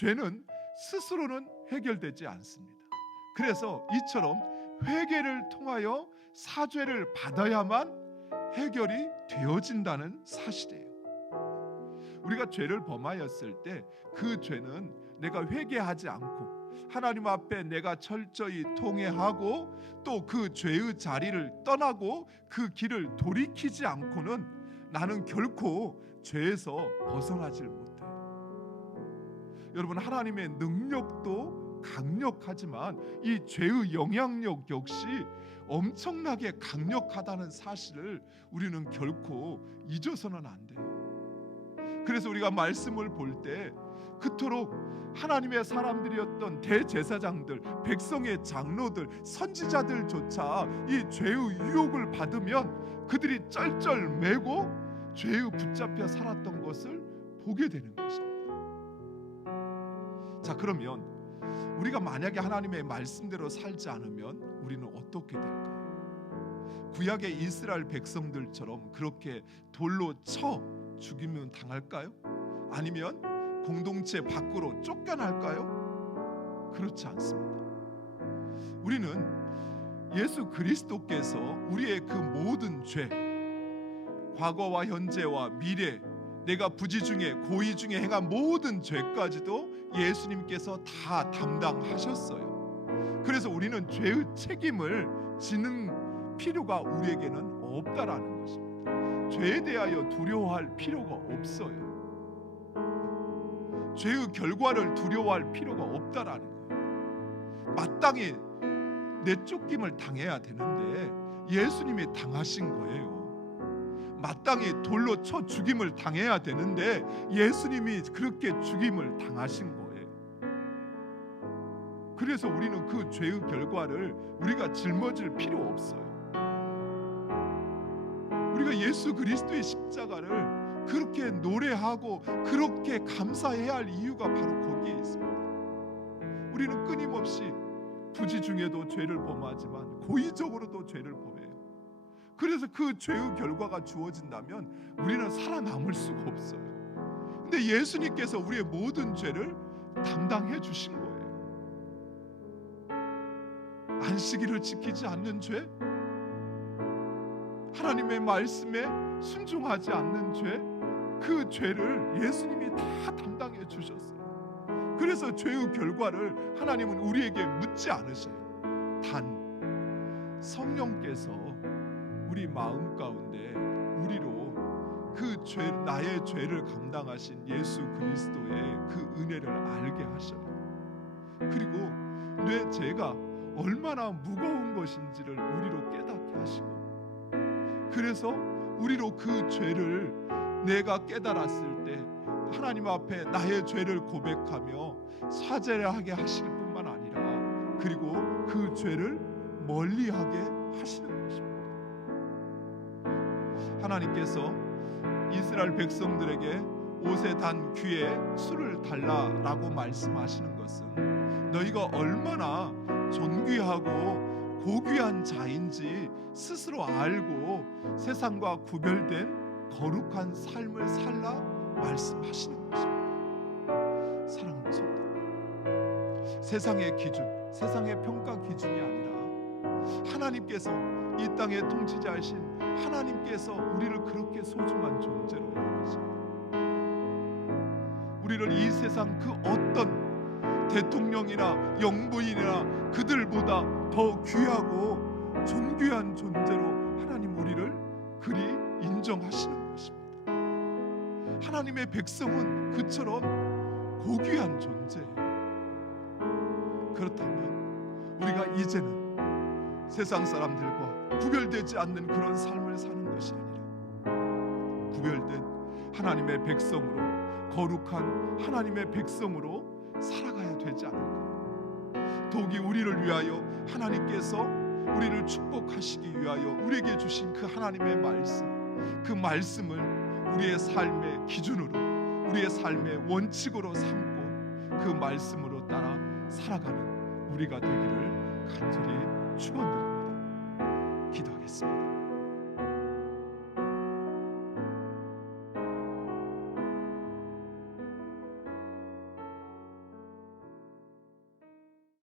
죄는 스스로는 해결되지 않습니다. 그래서 이처럼 회개를 통하여 사죄를 받아야만 해결이 되어진다는 사실이에요. 우리가 죄를 범하였을 때 그 죄는 내가 회개하지 않고 하나님 앞에 내가 철저히 통회하고 또 그 죄의 자리를 떠나고 그 길을 돌이키지 않고는 나는 결코 죄에서 벗어나질 못해요. 여러분, 하나님의 능력도 강력하지만 이 죄의 영향력 역시 엄청나게 강력하다는 사실을 우리는 결코 잊어서는 안 돼요. 그래서 우리가 말씀을 볼 때 그토록 하나님의 사람들이었던 대제사장들, 백성의 장로들, 선지자들조차 이 죄의 유혹을 받으면 그들이 쩔쩔매고 죄에 붙잡혀 살았던 것을 보게 되는 것입니다. 자, 그러면 우리가 만약에 하나님의 말씀대로 살지 않으면 우리는 어떻게 될까요? 구약의 이스라엘 백성들처럼 그렇게 돌로 쳐 죽이면 당할까요? 아니면 공동체 밖으로 쫓겨날까요? 그렇지 않습니다. 우리는 예수 그리스도께서 우리의 그 모든 죄, 과거와 현재와 미래, 내가 부지 중에 고의 중에 행한 모든 죄까지도 예수님께서 다 담당하셨어요. 그래서 우리는 죄의 책임을 지는 필요가 우리에게는 없다라는 것입니다. 죄에 대하여 두려워할 필요가 없어요. 죄의 결과를 두려워할 필요가 없다라는 거예요. 마땅히 내쫓김을 당해야 되는데 예수님이 당하신 거예요. 마땅히 돌로 쳐 죽임을 당해야 되는데 예수님이 그렇게 죽임을 당하신 거예요. 그래서 우리는 그 죄의 결과를 우리가 짊어질 필요 없어요. 우리가 예수 그리스도의 십자가를 그렇게 노래하고 그렇게 감사해야 할 이유가 바로 거기에 있습니다. 우리는 끊임없이 부지 중에도 죄를 범하지만 고의적으로도 죄를 범해요. 그래서 그 죄의 결과가 주어진다면 우리는 살아남을 수가 없어요. 근데 예수님께서 우리의 모든 죄를 담당해 주신 거예요. 안식일을 지키지 않는 죄, 하나님의 말씀에 순종하지 않는 죄, 그 죄를 예수님이 다 담당해 주셨어요. 그래서 죄의 결과를 하나님은 우리에게 묻지 않으셔요. 단 성령께서 우리 마음 가운데 우리로 그 죄, 나의 죄를 감당하신 예수 그리스도의 그 은혜를 알게 하셔요. 그리고 내 죄가 얼마나 무거운 것인지를 우리로 깨닫게 하시고, 그래서 우리로 그 죄를 내가 깨달았을 때 하나님 앞에 나의 죄를 고백하며 사죄를 하게 하실 뿐만 아니라 그리고 그 죄를 멀리하게 하시는 것입니다. 하나님께서 이스라엘 백성들에게 옷에 단 귀에 술을 달라라고 말씀하시는 것은 너희가 얼마나 존귀하고 고귀한 자인지 스스로 알고 세상과 구별된 거룩한 삶을 살라 말씀하시는 것입니다. 사랑하는 성도, 세상의 기준, 세상의 평가 기준이 아니라 하나님께서 이 땅의 통치자이신 하나님께서 우리를 그렇게 소중한 존재로 여기십니다. 우리를 이 세상 그 어떤 대통령이나 영부인이나 그들보다 더 귀하고 존귀한 존재로 하나님 우리를 그리 인정하시는 것입니다. 하나님의 백성은 그처럼 고귀한 존재예요. 그렇다면 우리가 이제는 세상 사람들과 구별되지 않는 그런 삶을 사는 것이 아니라 구별된 하나님의 백성으로, 거룩한 하나님의 백성으로 살아가야 되지 않을까. 더욱이 우리를 위하여 하나님께서 우리를 축복하시기 위하여 우리에게 주신 그 하나님의 말씀, 그 말씀을 우리의 삶의 기준으로, 우리의 삶의 원칙으로 삼고 그 말씀으로 따라 살아가는 우리가 되기를 간절히 축원드립니다. 기도하겠습니다.